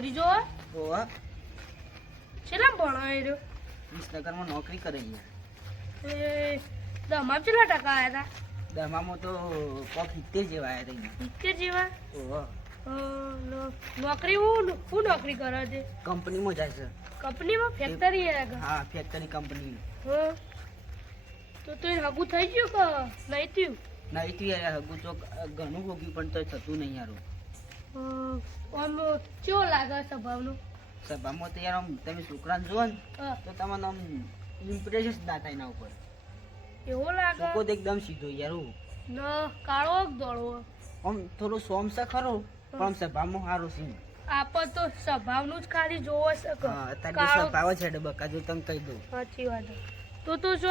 ભત્રીજો ઓવા છેલ્લા ભણો રહ્યો? વિસનગરમાં નોકરી કરે એ દમાં કેટલા ટકા આવ્યા હતા દમામાં તો કોક સિત્તેર જેવા આવ્યા હતા સિત્તેર જેવા? ઓવા નોકરી હું હું નોકરી કરે છે? કંપનીમાં જાય છે. કંપનીમાં? ફેક્ટરી હા ફેક્ટરી કંપની હા. તો તો હગું થઈ ગયું કે નહીં થયું? નહીં થયું યાર હગું તો ઘણું ભોગ્યું પણ તો થતું નહીં યાર. આમ કેવો લાગે સ્વભાવનું સભામાં તો યાર આમ તમે છોકરાને જુઓ ને તો તમને આમ ઇમ્પ્રેશન જ ના થાય એના ઉપર. એવો લાગે? છોકરો તો એકદમ સીધો યાર ન કાળો કે આમ થોડો સોમ છે ખરો પણ આમ સભામાં સારો છે આપણ તો સ્વભાવનું જ ખાલી જોવો છે હા સ્વભાવ છે ડબકા જો તમે કહી દઉં. સાચી વાત. તો તો જો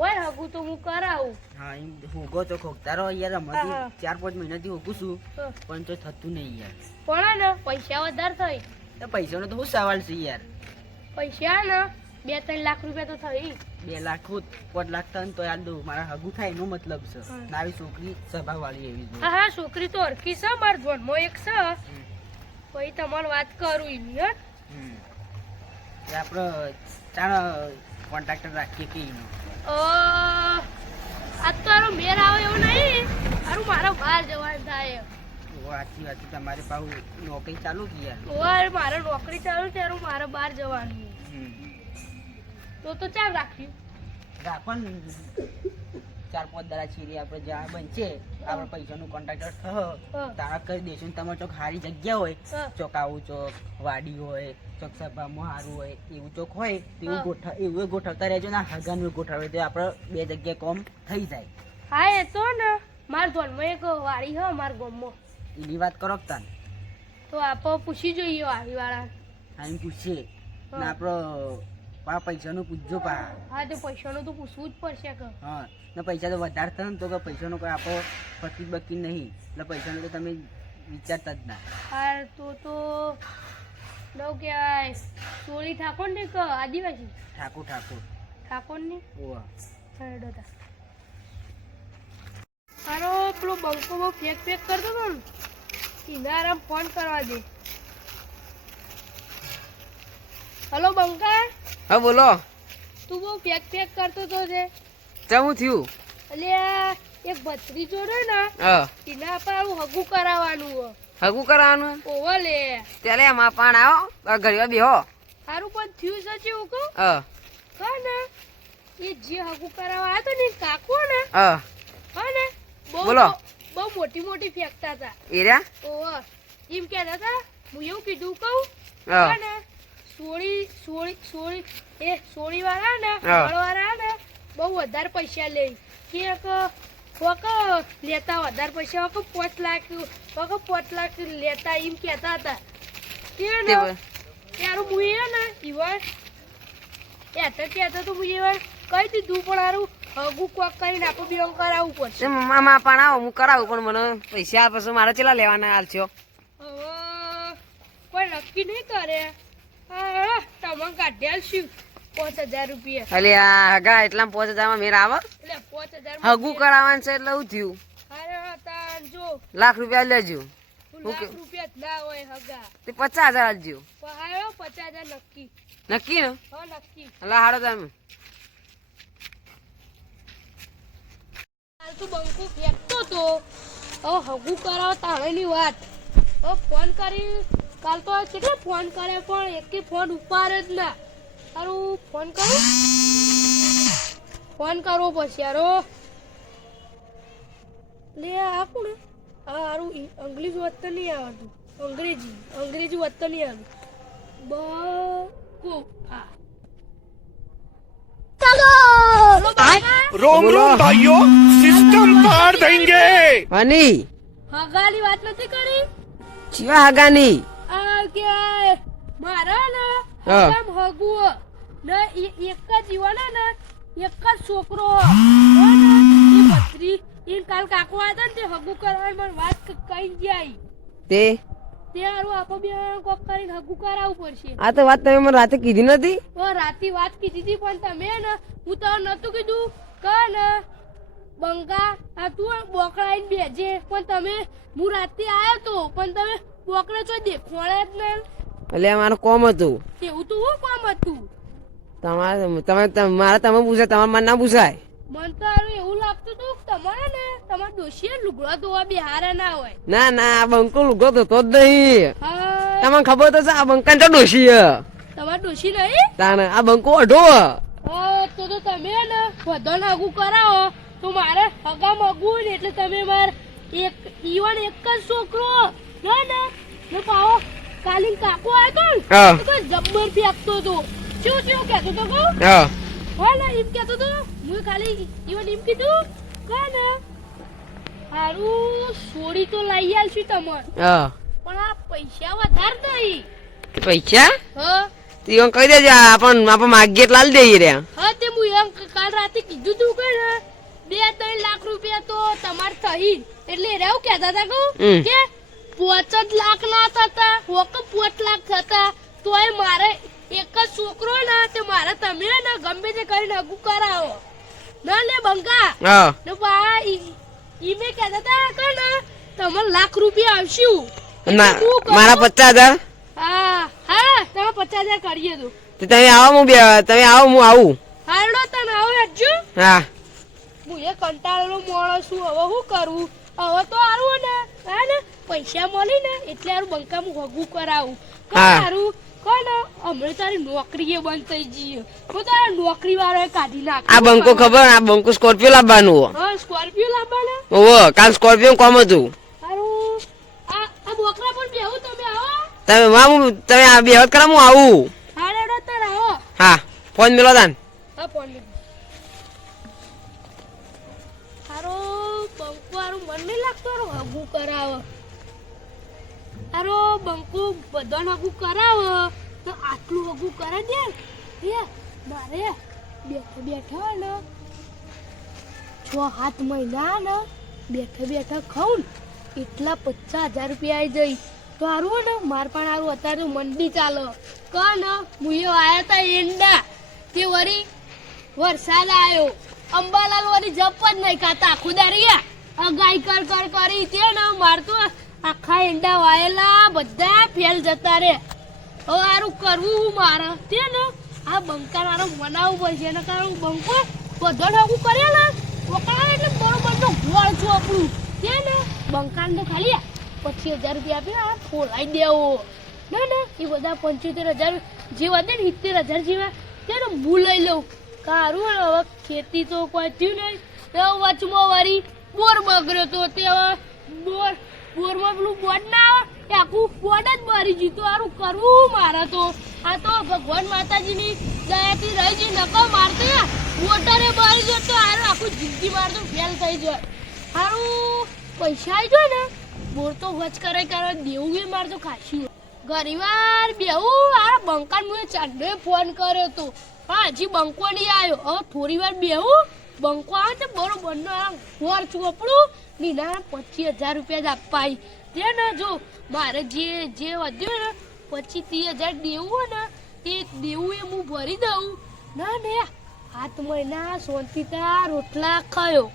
હોય હગું તો હું કરાવું. હા એમ હોગો તો ખોખતારો યાર હા, હા. ચાર પાંચ મહિનાથી હોગું છું પણ તો થતું નહીં યાર. પણ ને પૈસા વધારે થઈ. તો પૈસાનો તો શું સવાલ છે યાર. પૈસા ને બે ત્રણ લાખ રૂપિયા તો થઈ. બે લાખ પાંચ લાખ થાય તો યાર દઉં મારા હગું થાય એનો મતલબ છે. મારી છોકરી સભાવાળી એવી છે. હા હા છોકરી તો અરખી છે માર જોનમાં એક છે. પછી તમારે વાત કરું એની હા? આપણે ચાણ કોન્ટ્રાક્ટર રાખીએ કે અ, આજ તો આરો મેર આવે એવું નહીં. આરું મારા બહાર જવાનું થાય સાચી વાત છે. તમારી પાસે નોકરી ચાલુ થઈ યાર. અરે મારે નોકરી ચાલુ છે ત્યારે મારે બહાર જવાનું તો તો ચાલ રાખ્યું રાખો ને. ચાર પાંચ દાડા છીરી આપણે જ્યાં બનશે આપણે પૈસાનું કોન્ટ્રાક્ટર. થયો તારા કરી દઈશું ને તમારે ચોક સારી જગ્યા હોય. ચોક આવું ચોક વાડી હોય ચોક સભામાં સારું હોય એવું ચોક હોય એવું ગોઠવ એવું ગોઠવતા રહેજો ને હગાનું ગોઠવે તો આપણે બે જગ્યાએ કોમ થઈ જાય. હા એ તો ને. મારા ધોનમાં એક વાડી હ મારા ગામમાં. એની વાત કરો તાન. તો આપણે પૂછી જોઈએ વાડી વાળા હા પૂછીએ. ને આપણો પા પૈસાનું પૂછજો પા. હા તો પૈસાનું તો પૂછવું જ પડશે કે. હા ને પૈસા તો વધારે થાય ને તો કે પૈસાનો કોઈ આપો ફકી બકી નહીં. એટલે પૈસાનું તો તમે વિચારતા જ ના. હા તો તો લઉં કહેવાય. સોળી ઠાકોર ને કે આદિવાસી? ઠાકોર ઠાકોર. ઠાકોર ને? ઓવા હેડો મારો પેલો બંકો ફેક ફેક કરતો હતો ને. આરામ ફોન કરવા દે. હલો બંકા. હા બોલો. તું બહુ ફેક ફેક કરતો તો છે ચમું થયું? એટલે એક ભત્રી જોડો ને એના પર આવું હગું કરાવવાનું હો હગું કરાવવાનું? ઓવો લે. એમાં પાણ આવો ઘરે બેહો. સારું પણ થયું છે એવું કહું? હા. ને એ જે હગું કરાવવા આવ્યો ને કાકો ને હા. ને બહુ બોલો. બહુ મોટી મોટી ફેંકતા હતા. એર્યા ઓહો એમ કહેતા હતા હું એવું કીધું કહું હા ને સોળી સોળી સોળી એ સોળી વાળા ને. વાળા ને બહુ વધારે પૈસા લે. કે એક કોક લેતા વધારે પૈસા કોક પાંચ લાખ કોક પાંચ લાખ લેતા એમ કહેતા હતા. કે ને ત્યારે હું એ ને ઈવન એ તો કહેતો તો હું ઈવન કહી દીધું પણ હારું હગું કોક કરીને આપણે બેન કરાવવું પડશે. મામા પણ આવો હું કરાવું પણ મને પૈસા પછી મારે ચેલા લેવાના હાલ છો. હવે કોઈ નક્કી નહીં કરે. તમે કાઢ્યા શું પાંચ હજાર રૂપિયા. અલે આ હગા એટલા પાંચ હજારમાં મેર આવે? એટલે પાંચ હજાર હગું કરાવવાનું છે એટલે હું થયું. અરે હા તાન જો. લાખ રૂપિયા લેજો. લાખ રૂપિયા જ ના હોય હગા. તે પચાસ હજાર પચાસ હજાર નક્કી. નક્કી ને? હા નક્કી. એટલે હારો તમે તું બંકુ ફેંકતો તો. હવે હગું કરાવો તાણેની વાત. હવે ફોન કરી. કાલ તો કેટલા ફોન કરે પણ એકે ફોન ઉપાર જ ના. તારું ફોન કરો? ફોન કરવો પછી યારો લે આ કોણ આ હારું અંગ્રેજ વાંચતા નહીં આવડતું અંગ્રેજી અંગ્રેજી વાંચતા નહીં આવડતું બકો આ રોમ રોમ ભાઈઓ સિસ્ટમ પાર દેંગે હની હગાની. વાત નથી કરી? જીવા હગાની? હા. હગુઓ ને એક જ જીવાના ને એક જ છોકરો. એ બત્રી ઈ કાલ કાકો આવ્યા ને તે હગુ કરવાની મને વાત કઈ જાય. તે? તે હારું આપો બે કોક કરીને હગુ કરાવવું પડશે. આ તો વાત તમે મને રાતે કીધી નથી તો રાતે વાત કીધી હતી પણ તમે ને હું તો નતું કીધું. કે ને બંગા આ તું બોકડા આઈને બેજે. પણ તમે હું રાતે આવ્યો તો પણ તમે બોકડે તો દેખવાડે જ ને એટલે મારું કોમ હતું. એવું તો હું કોમ હતું? તમારે તમે મારે તમે પૂછાય તમારે મને ના પૂછાય. મને તો એવું લાગતું હતું કે તમારે ને તમારે ડોશીએ લુગડો ધોવા બિહારા ના હોય. ના ના આ બંકો લુગડો થતો જ નહીં. તમને ખબર તો છે આ બંકા તો ડોશી તમારે ડોશી નહીં? તાને આ બંકો અઢો. તો તો તમે ને બધો નાગું કરાવો. તો મારે હગા મગવું ને એટલે તમે માર એક ઈવન એક જ છોકરો. ના ના ને પાવો. કાલીન કાકો આવ્યો તો તો જબ્બર ફેંકતો તો શું શું કહેતો તો હા. હા એમ કહેતો તો. હું ખાલી ઈવન એમ કીધું કહે હારું સોડી તો લઈ આલશું તમને. હા. પણ આ પૈસા વધારે દઈ. પૈસા? હા. તું એમ કહી દેજે આપણ આપણે માગીએ એટલે આલી દઈએ રહ્યા હા તે હું એમ કાલ રાતે કીધું તું કે બે ત્રણ લાખ રૂપિયા તો તમાર થઈ એટલે રેવ કહેતા હતા કહું કે પોચ જ લાખ ના થતા હોક પોચ લાખ થતા. તોય મારે એક જ છોકરો ના તે મારે તમે ને ગમે તે કરીને અગુ કરાવો. ના લે બંકા હા. ને બા ઈ મેં કહેતા હતા કે ને તમને લાખ રૂપિયા આવશું ના મારા પચાસ હજાર? હા હા તમે પચાસ હજાર કરીએ તું. તો તમે આવો હું તમે આવો હું આવું. હારડો તમે આવો હજુ. હા. હું એ કંટાળેલો માણસ છું હવે શું કરવું હવે તો હારું ને હા ને? પૈસા મળી ને એટલે આરું બંકા હોગું કરાવું. હા. કોને હમણાં તારી નોકરી બંધ થઈ જઈએ હું તારા નોકરી વાળો કાઢી નાખ. આ બંકો ખબર? આ બંકો સ્કોર્પિયો લાવવાનું હો સ્કોર્પિયો લાવવાનું? ઓહો કાલ સ્કોર્પિયો કોમ હતું. હારું. આ આ બોકરા પણ બેહું તમે આવો તમે આ બે કરા હું આવું. હારેડો તાર આવો હા ફોન મેલો તાન. હા ફોન લીધો હારો હગું કરાવો. હારો બંકો, બધાને હગું કરાવો. તો આટલું હગું કરે દે. હે મારે બેઠા બેઠા ને છ સાત મહિના ને બેઠા બેઠા ખાઉં એટલા પચાસ હજાર રૂપિયા આવી જઈ તો હારું ને, માર પણ હારું, અત્યારે મંડી ચાલો. ક ને મુયો આયા તા એંડા તે વરી વરસાદ આવ્યો અંબાલાલ વળી જપ જ નહીં ખાતા, આખું દારિયા અગાઈ કર કર કરી છે ને મારતું આખા ઈંડા વાયેલા, બધા ફેલ જતા રે. હવે આરું કરવું હું મારે. તે ને આ બંકા મારો મનાવવું પડશે. એના કારણે બંકો બધો ઠાકું કરે ને ઓકળા એટલે બરોબર તો ગોળ છું આપણું. તે ને બંકાને તો ખાલી પચીસ હજાર રૂપિયા આપી આ ખોલાઈ દેવો. ના ના, એ બધા પંચોતેર હજાર જેવા ને સિત્તેર હજાર જેવા. ત્યારે હું લઈ લઉં. કારું હવે ખેતી તો થયું નહીં. વચમાં વારી બોર બગડ્યો તો તે બોર બોરમાં પેલું બોર્ડ ના આવે એ આખું બોર્ડ જ બરી ગયું તો સારું કરવું મારે તો. આ તો ભગવાન માતાજીની દયાથી રહી જઈ નકો મારતો મોટરે મારી જાય તો હારું આખું જિંદગી મારતો ફેલ થઈ જાય. સારું પૈસા આવી જાય ને. બોર તો વચ કરે કરે દેવું એ મારે તો ખાસી. ઘણીવાર બેવું આ બંકાર મુએ ચાંદે ફોન કર્યો તો. હા, હજી બંકો નહીં આવ્યો હવે થોડી વાર બેહું. બંકો આવે છે, બરોબર, નો ઘર ચોપડું નીના પચીસ હજાર રૂપિયા જ અપાય તે ને જો, મારે જે જે વધ્યું ને, પચીસ ત્રીસ હજાર દેવું હોય ને, તે દેવું એ હું ભરી દઉં. ના, ને હાથ મહિના શાંતિતા રોટલા ખાયો.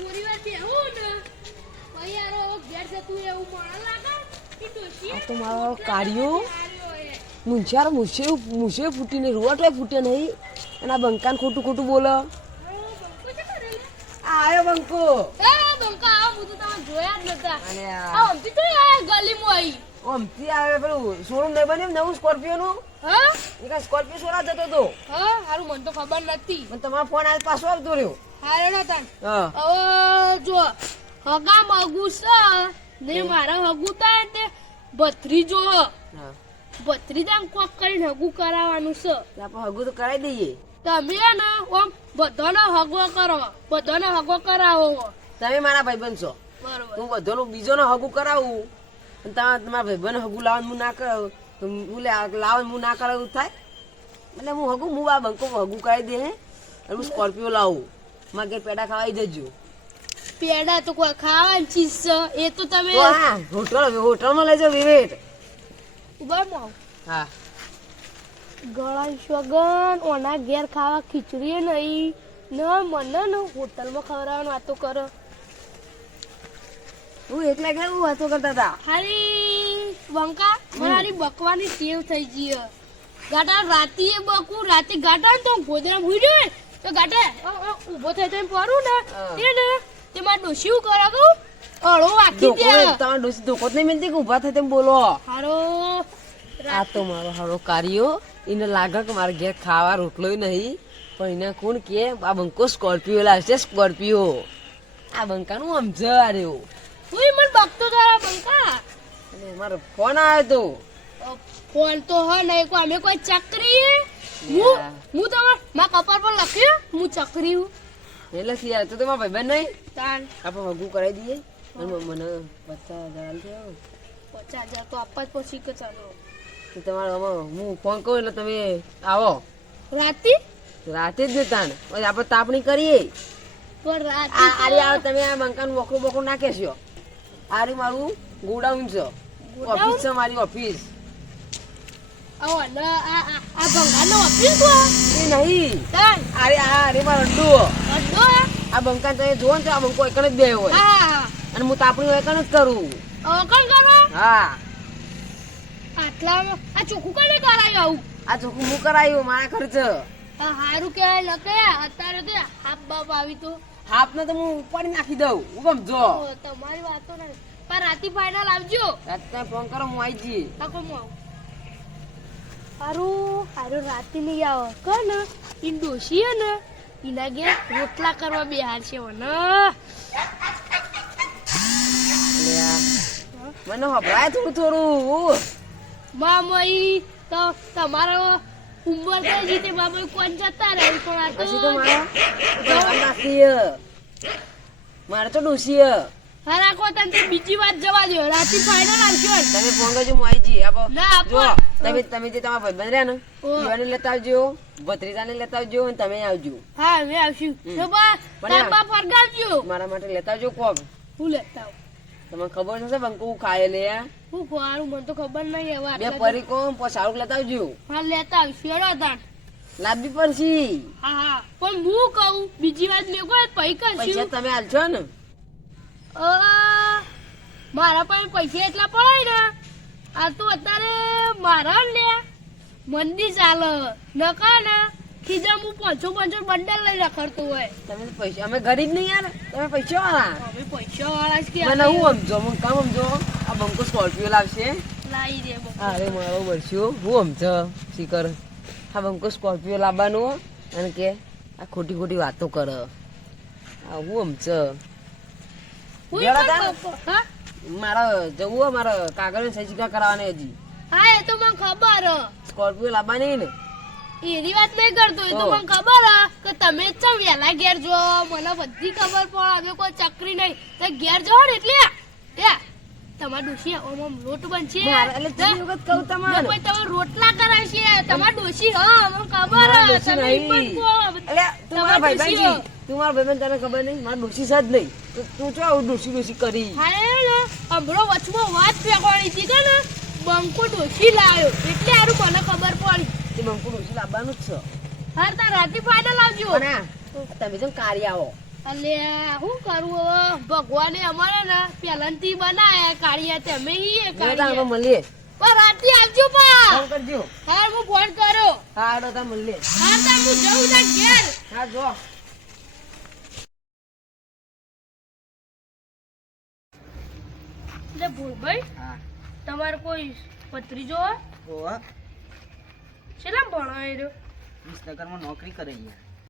થોડી વાર બેહું ને? પછી યાર ઘેર જતું એવું મને લાગે? આ તો મારો એ. મુંછાર મુછે મુછે ફૂટીને રૂવાટો ફૂટે નહીં. અને આ બંકાન ખોટું ખોટું બોલો. આયો બંકો. એ બંકા આવો હું તો તમે જોયા જ નતા. અને આ અમથી તો ગલીમાં આવી ઓમથી આવે પેલું શોરૂમ નહીં બન્યું નવું સ્કોર્પિયો નું? હા? એ સ્કોર્પિયો સોરા જતો હતો. હા હારું મને તો ખબર નથી મને તમારો ફોન આજ પાછો આવતો રહ્યો. હારે નતા હા. હવે જો હગા મગુ છે ને મારા હગુ તે ભત્રીજો હ. હા ભત્રીજાને કોક કરીને હગુ કરાવવાનું છે. તો આપણે હગું તો કરાવી દઈએ. તમે ને ઓમ બધાનો હગો કરો બધાનો હગો કરાવો. તમે મારા ભાઈબંધ છો. બરોબર. હું બધાનું બીજોનો હગું કરાવું. અને તમારા તમારા ભાઈબંધ હગું લાવવાનું હું ના કરું. લાવવાનું હું ના કરાવું થાય. એટલે હું હગું હું આ બંકો હગું કરાવી દે અને હું સ્કોર્પિયો લાવું. મારા ઘેર પેડા ખાવાઈ જજો. પેડા તો કોઈ ખાવાની ચીજ છે. એ તો તમે હોટલ હોટલમાં લઈ જાઓ વિવેટ ઊભા માં હા. ગળા સ્વગન ઓના ઘેર ખાવા ખીચડી નહીં. ન મને ને હોટલમાં ખવડાવવાનું વાતો કરો. હું એકલા કેવું વાતો કરતા હતા હારી બંકા મારી બકવાની ટેવ થઈ ગઈ હે. ગાટા રાતે બકું રાતે ગાટા તો ગોદરા ભૂઈ જાય તો ગાટા ઊભો ઊભો થઈ થઈને પડું ને. હા. તે ને તે માર ડોશી હું કરા કહું અળો આખી ત્યાં. તમે ડોશી ધોકો જ નહીં મેલતી કે ઊભા થાય તેમ બોલો. હારો આ તો મારો હારો કાર્યો. એને લાગે કે મારા ઘેર ખાવા રોટલો નહીં. પણ એને કોણ કે આ બંકો સ્કોર્પિયો લાવશે સ્કોર્પિયો. આ બંકાનું સમજવા રહ્યો હું મને બકતો તારા બંકા અને મારો ફોન આવ્યો તો. ફોન તો હો નહીં કોઈ અમે કોઈ ચકરી હે? હું હું તમાર મા કપાળ પર લખ્યું હું ચકરી હું. એટલે થી યાર, તો તો મારા ભાઈબંધ નહીં? તાન. આપણે હગું કરાવી દઈએ. અને મને પચાસ હજાર આલજો. પચાસ હજાર તો આપવા જ પછી કે ચાલો. તો તમારો હું ફોન કરું એટલે તમે આવો. રાતે? રાતે જ ને તાણ આપણે તાપણી કરીએ. પણ આ રાતી આરી તમે આ બંકાનું મોકરું મોકરું નાખે છો. આરી મારું ગોડાઉન છે? ઓફિસ છે મારી ઓફિસ આ બંકા તમે જુઓ ને આ બંકો એકણ જ બે હોય. અને હું તાપણી એકણ જ કરું. હા. આટલા આ ચોખ્ખું કોને કરાયું આવું? આ ચોખ્ખું હું કરાયું મારા ખર્ચ હારું કહેવાય લકે અત્યારે તો હાફ બાપ આવી તો. હાથને તો હું ઉપાડી નાખી દઉં. હું કેમ જો. તમારી વાતો નહીં પણ રાતી ફાઇનલ આવજો. રાત ફોન કરો હું આવી જઈએ. તકો હું આવું. હારું હારું રાતે નહીં આવો. કોને ઈ ડોશી હે ને. એના ઘેર રોટલા કરવા બિહાર છે મને મને હભળાય થોડું થોડું. મામઈ તો તમારો ઉંમર કઈ રીતે મામઈ કોણ જતા રહે? પણ આ તો તો મારા મારે તો ડોસીએ. હરાકો તને તો બીજી વાત જવા દો રાતે ફાઇનલ આવજો ને. તમે ફોન કરજો જઈએ. આપો. ના આપો. તમે તમે જે તમારા ભાઈબંધ રહ્યા ને ઓ. ઈવાને લેતા આવજો ભત્રીજાને લેતા આવજો અને તમે આવજો. હા અમે આવશું. તો બા બાપ ફરગાવજો. મારા માટે લેતા આવજો કોક હું લેતા આવું. તમને ખબર છે બંકુ ખાય લે હું ખોવાનું મને તો ખબર નહીં હવે બે પરી કોમ પછી સારું લેતા આવજો. હા લેતા આવશું હેડો તાણ લાંબી પડશી હા હા. પણ હું કહું બીજી વાત મેં કોઈ પૈ પૈસા તમે આલશો ને. મારા પાસે પૈસા એટલા પડાય ને. આ તો અત્યારે મારા લે મંદી ચાલે. નકા ને ખીજા હું પાંચસો પાંચસો બંડલ લઈ રખડતું હોય. તમે પૈસા અમે ગરીબ નહીં યાર. તમે પૈસા વાળા અમે પૈસા વાળા જ કે મને હું સમજો? મને કામ સમજો? બંકો સ્કોર્પિયો લાવશે. લાવી દે અરે મારો વર્ષો હું સમજો શીકર આ બંકો સ્કોર્પિયો લાવવાનું અને કે આ ખોટી ખોટી વાતો કર. આ હું સમજો મારે જવું મારા કાગળ સહી સિક્કા કરાવવાની હજી. હા એ તો મને ખબર. સ્કોર્પિયો લાવવાની ને? એની વાત નહીં કરતો એ તો. મને ખબર કે તમે ચમ વહેલા ઘેર જો. મને બધી ખબર પણ હવે કોઈ ચકરી નહીં. તો ઘેર જાઓ ને એટલે તમાર ડોશી ઓમ લોટ બનશે. એટલે ત્રીજી વખત કહું તમારે. કોઈ તમે રોટલા કરાવશે તમાર ડોશી હા અમને ખબર તમે પણ. એટલે તમારા મારા ભાઈબંધ ડોશીઓ. છી. તું મારા ભાઈબંધ તને ખબર નહીં? મારા ડોશી સાથ નહીં. તો તું ચો આવું ડોશી ડોશી કરી? હા હમણો ને હમણાં વચમાં વાત ફેંકવાની હતી કે ને બંકો ડોશી લાવ્યો. એટલે આરું મને ખબર પડી. તે બંકો ડોશી લાવવાનું જ છે. હાર તાર રાતે ફાઇનલ આવજો તમે જેમ કાર્ય આવો. અલે શું કરું હવે? ભગવાને અમારે ને થી બનાયા કાળિયા તમે તાણ કાઢ્યા મળીએ. પણ રાતે આવજો પા. ફોન કરજો. હા હું ફોન કર્યો હા તો મળીએ. હા તો હું જઉં તાર ઘેર. હા જો. એટલે ભૂલભાઈ હા. તમારે કોઈ પત્રીજો હોય છેલ્લા ભણો એ રહ્યો વિસનગરમાં નોકરી કરે યાર